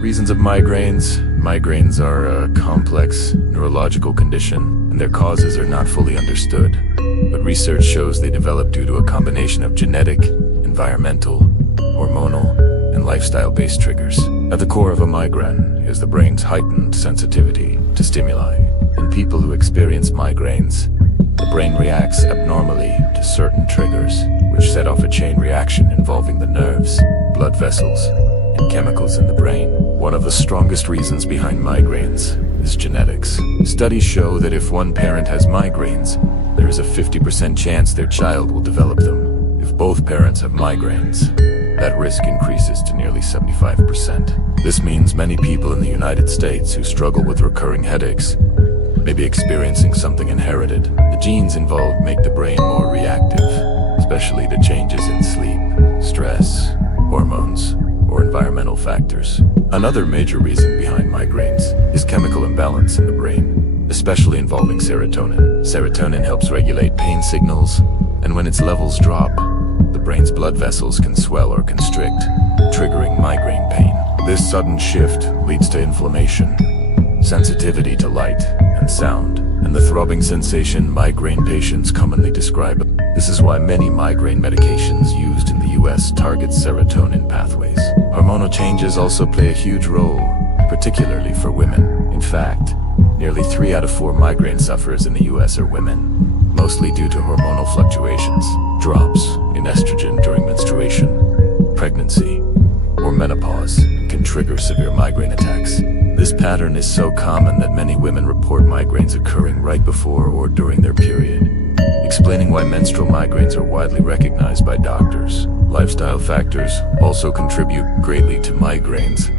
Reasons of migraines. Migraines are a complex neurological condition, and their causes are not fully understood. But research shows they develop due to a combination of genetic, environmental, hormonal, and lifestyle-based triggers. At the core of a migraine is the brain's heightened sensitivity to stimuli. In people who experience migraines, the brain reacts abnormally to certain triggers, which set off a chain reaction involving the nerves, blood vessels, and chemicals in the brain. One of the strongest reasons behind migraines is genetics. Studies show that if one parent has migraines, there is a 50% chance their child will develop them. If both parents have migraines, that risk increases to nearly 75%. This means many people in the United States who struggle with recurring headaches may be experiencing something inherited. The genes involved make the brain more reactive, especially to changes in sleep, stress, hormones, or environmental factors. Another major reason behind migraines is chemical imbalance in the brain, especially involving serotonin. Serotonin helps regulate pain signals, and when its levels drop, the brain's blood vessels can swell or constrict, triggering migraine pain. This sudden shift leads to inflammation, sensitivity to light and sound, and the throbbing sensation migraine patients commonly describe. This is why many migraine medications used in the US target serotonin pathways. Hormonal changes also play a huge role, particularly for women. In fact, nearly 3 out of 4 migraine sufferers in the US are women, mostly due to hormonal fluctuations, drops in estrogen during menstruation, pregnancy, or menopause can trigger severe migraine attacks. This pattern is so common that many women report migraines occurring right before or during their period, explaining why menstrual migraines are widely recognized by doctors. Lifestyle factors also contribute greatly to migraines,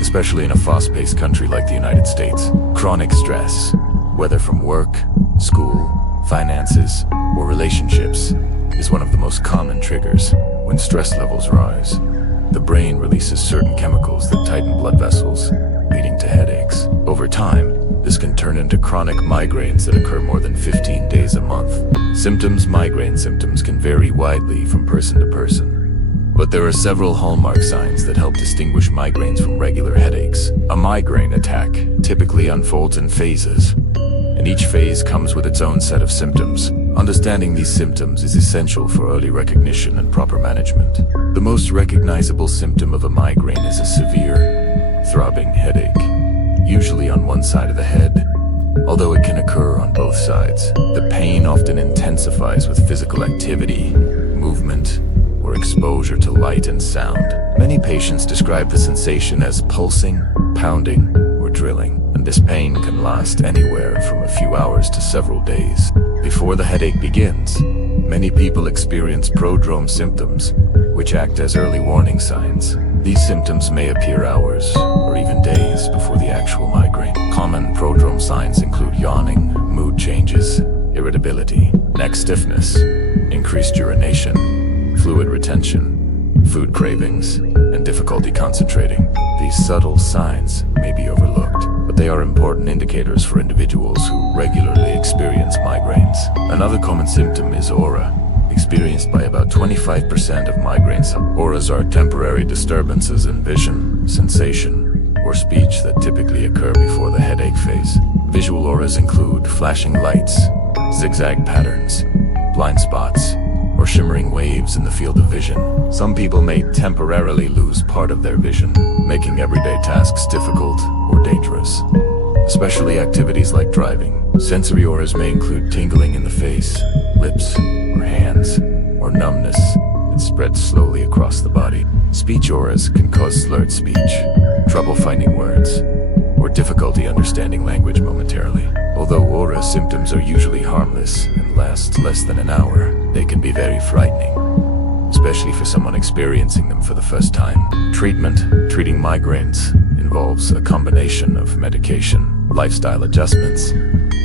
especially in a fast-paced country like the United States. Chronic stress, whether from work, school, finances, or relationships, is one of the most common triggers. When stress levels rise, the brain releases certain chemicals that tighten blood vessels, leading to headaches. Over time, this can turn into chronic migraines that occur more than 15 days a month. Migraine symptoms can vary widely from person to person, but there are several hallmark signs that help distinguish migraines from regular headaches. A migraine attack typically unfolds in phases, and each phase comes with its own set of symptoms. Understanding these symptoms is essential for early recognition and proper management. The most recognizable symptom of a migraine is a severe, throbbing headache, usually on one side of the head, although it can occur on both sides. The pain often intensifies with physical activity, movement, or exposure to light and sound. Many patients describe the sensation as pulsing, pounding, or drilling, and this pain can last anywhere from a few hours to several days. Before the headache begins, many people experience prodrome symptoms, which act as early warning signs. These symptoms may appear hours or even days before the actual migraine. Common prodrome signs include yawning, mood changes, irritability, neck stiffness, increased urination, fluid retention, food cravings, and difficulty concentrating. These subtle signs may be overlooked, but they are important indicators for individuals who regularly experience migraines. Another common symptom is aura, experienced by about 25% of migraines. Auras are temporary disturbances in vision, sensation, or speech that typically occur before the headache phase. Visual auras include flashing lights, zigzag patterns, blind spots, or shimmering waves in the field of vision. Some people may temporarily lose part of their vision, making everyday tasks difficult or dangerous, especially activities like driving. Sensory auras may include tingling in the face, lips, or hands, or numbness that spreads slowly across the body. Speech auras can cause slurred speech, trouble finding words, or difficulty understanding language momentarily. Although aura symptoms are usually harmless and last less than an hour, they can be very frightening, especially for someone experiencing them for the first time. Treating migraines involves a combination of medication, lifestyle adjustments,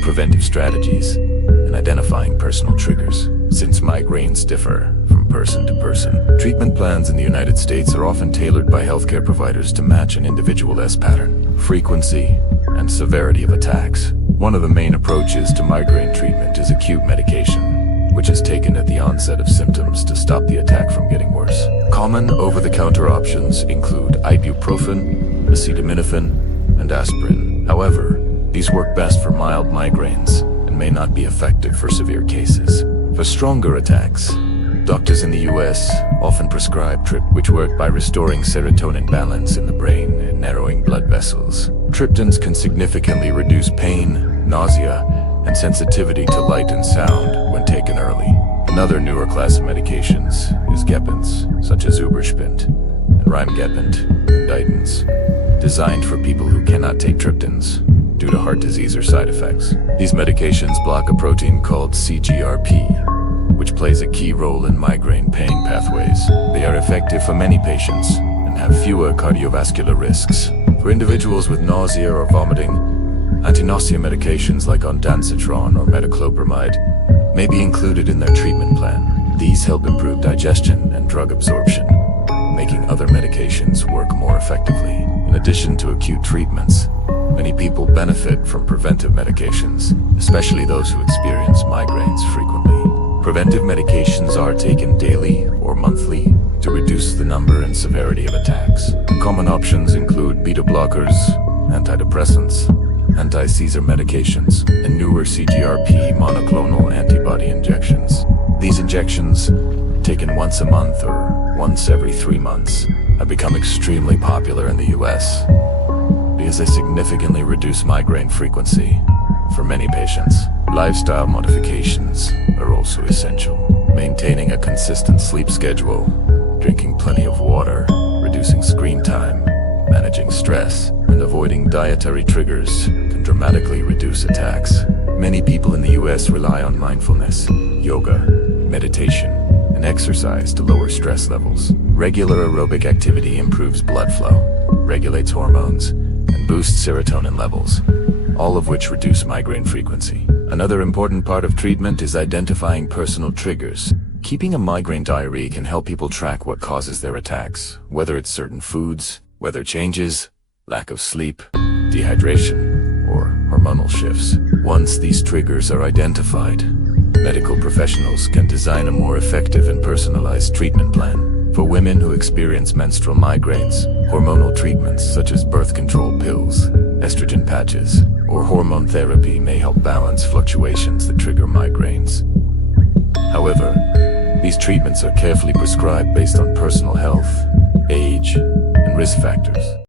preventive strategies, and identifying personal triggers. Since migraines differ from person to person, treatment plans in the United States are often tailored by healthcare providers to match an individual's pattern, frequency, and severity of attacks. One of the main approaches to migraine treatment is acute medication, which is taken at the onset of symptoms to stop the attack from getting worse. Common over-the-counter options include ibuprofen, acetaminophen, and aspirin. However, these work best for mild migraines and may not be effective for severe cases. For stronger attacks, doctors in the US often prescribe triptans, which work by restoring serotonin balance in the brain and narrowing blood vessels. Triptans can significantly reduce pain, nausea, and sensitivity to light and sound when taken early. Another newer class of medications is gepants, such as Uberspind and Rhymgepant and Jaydes, designed for people who cannot take triptans due to heart disease or side effects. These medications block a protein called CGRP, which plays a key role in migraine pain pathways. They are effective for many patients and have fewer cardiovascular risks. For individuals with nausea or vomiting, anti-nausea medications like ondansetron or metoclopramide may be included in their treatment plan. These help improve digestion and drug absorption, making other medications work more effectively. In addition to acute treatments, many people benefit from preventive medications, especially those who experience migraines frequently. Preventive medications are taken daily or monthly to reduce the number and severity of attacks. Common options include beta blockers, antidepressants, anti-seizure medications, and newer CGRP monoclonal antibody injections. These injections, taken once a month or once every 3 months, have become extremely popular in the US because they significantly reduce migraine frequency for many patients. Lifestyle modifications are also essential. Maintaining a consistent sleep schedule, drinking plenty of water, reducing screen time, managing stress, and avoiding dietary triggers can dramatically reduce attacks. Many people in the US rely on mindfulness, yoga, meditation, and exercise to lower stress levels. Regular aerobic activity improves blood flow, regulates hormones, and boosts serotonin levels, all of which reduce migraine frequency. Another important part of treatment is identifying personal triggers. Keeping a migraine diary can help people track what causes their attacks, whether it's certain foods, weather changes, lack of sleep, dehydration, or hormonal shifts. Once these triggers are identified, medical professionals can design a more effective and personalized treatment plan. For women who experience menstrual migraines, hormonal treatments such as birth control pills, estrogen patches, or hormone therapy may help balance fluctuations that trigger migraines. However, these treatments are carefully prescribed based on personal health, age, and risk factors.